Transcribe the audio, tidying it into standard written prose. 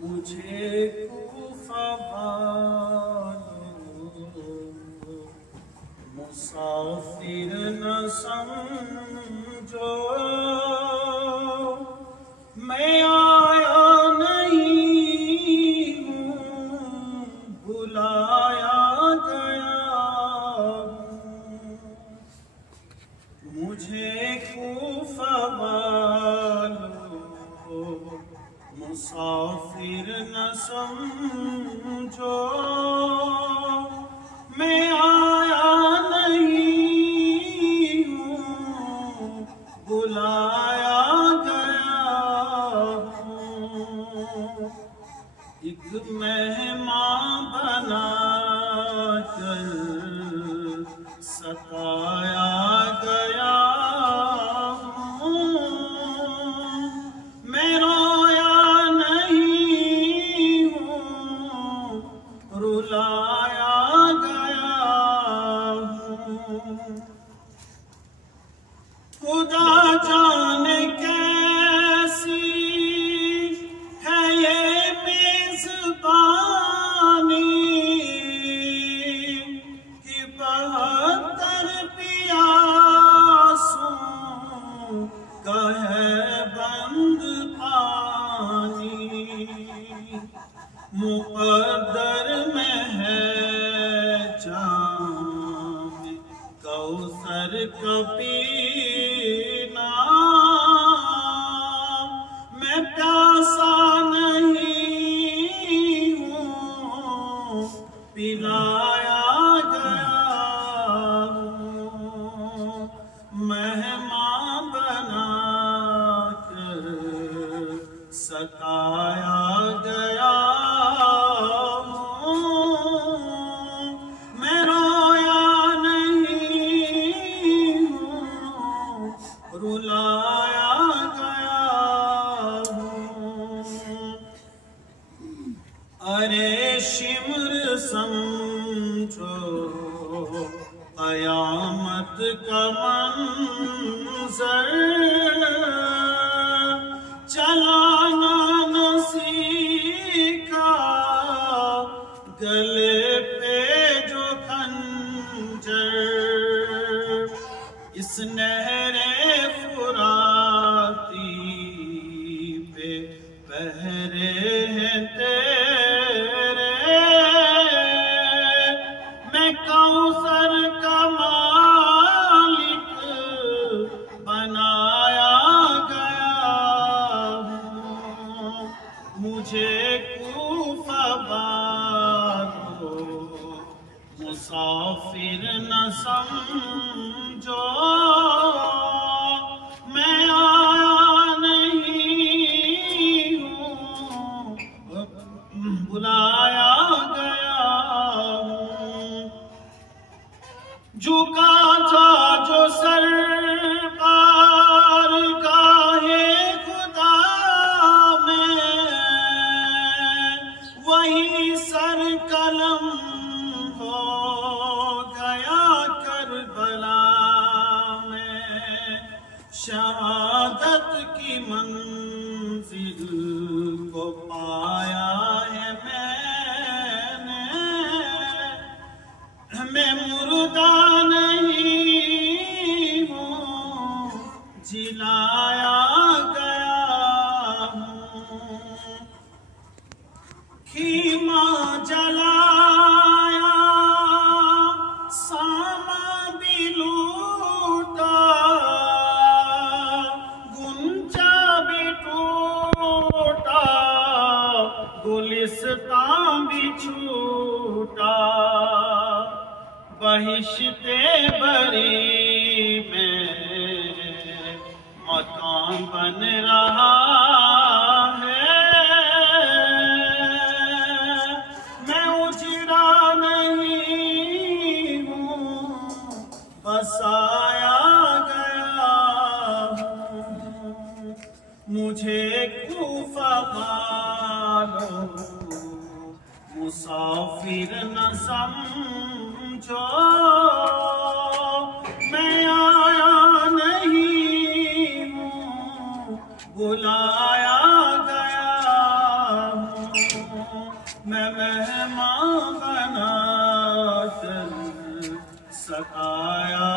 मुझे कूफा मुसाफिर न समझो, मैं आया नहीं हूँ, बुलाया गया हूँ। मुझे कूफा मुसाफिर न समझो, मैं आया नहीं हूँ, बुलाया गया हूँ। एक मेहमान बना कर सताया गया हूँ, मैं रोया नहीं हूँ, रुलाया गया हूँ। खुदा जाने कैसी है ये मेजबानी कि 72 प्यासों का है बंद पानी। मुक़द्दर में है जाम कौसर का पीना, मैं प्यासा नहीं हूँ, पिलाया गया हूँ। मेहमान बना कर सताया गया हूँ, मैं रोया नहीं हूँ, रुलाया गया हूँ। अरे शिमर समझो क़यामत का मंज़र, चलाना न सीखा गले पे जो खंजर। इस नहरे फुराती पे पहरे हैं तेरे, मैं कौसर का मालिक बनाया गया हूँ। मुझे कूफा बारो मुसाफिर न समझो, मैं आया नहीं हूँ, बुलाया गया हूँ। झुका था जो सर पार गाहे खुदा में, वही सर कलम हो गया करबला में। शहादत की मंजिल को पाया है मैंने, मैं मुर्दा नहीं हूँ, जिलाया गया हूँ। खीमा जलाया, सामा भी लूटा, गुंजा भी टूटा, गुलिस्तां भी छूटा। बहिश्ते बरी में मकान बन रहा है, मैं उजड़ा नहीं हूँ, बसाया गया हूँ। मुझे कूफा मानो मुसाफिर न समझो, मैं आया नहीं हूँ, बुलाया गया हूँ, मैं मेहमान बना कर सताया